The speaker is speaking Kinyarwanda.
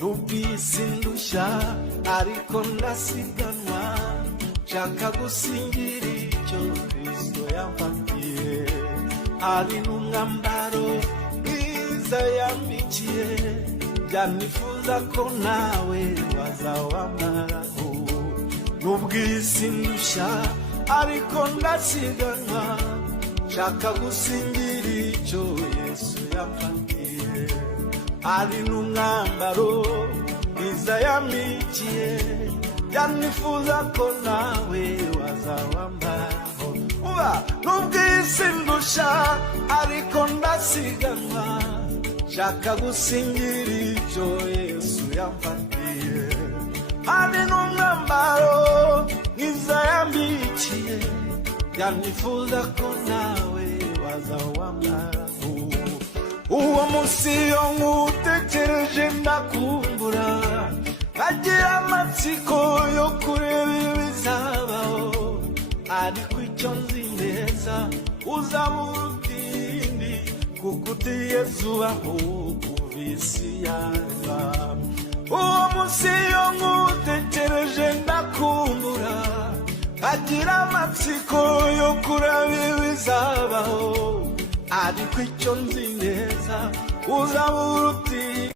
Nubwisi ndushya ariko ndasiganwa, nshaka gusingira icyo Kristo yamfatiye. Ari n'umwambaro mwiza yambikiye, byanifuza ko nawe wazawambaraho. Nubwisi ndushya ariko ndasiganwa, nshaka gusingira icyo Yesu yamfatiye. Ari n'umwambaro mwiza yambikiye, byanifuza ko nawe wazawambaraho. Nubwisi ndushya ariko ndasiganwa, nshaka gusingira icyo Yesu yamfatiye. Ari n'umwambaro mwiza yambikiye, byanifuza ko nawe wazawambaraho. Uwo munsi iyo nkutekereje ndakumbura, nkagira amatsiko yo kureba ibizabaho. Ariko icyo nzi neza uzabura utindi, kuko utiye zubaho kuva isi yarema. Uwo munsi iyo nkutekereje ndakumbura, nkagira amatsiko yo kureba ibizabaho. Ariko icyo nzi neza uzabura utindi.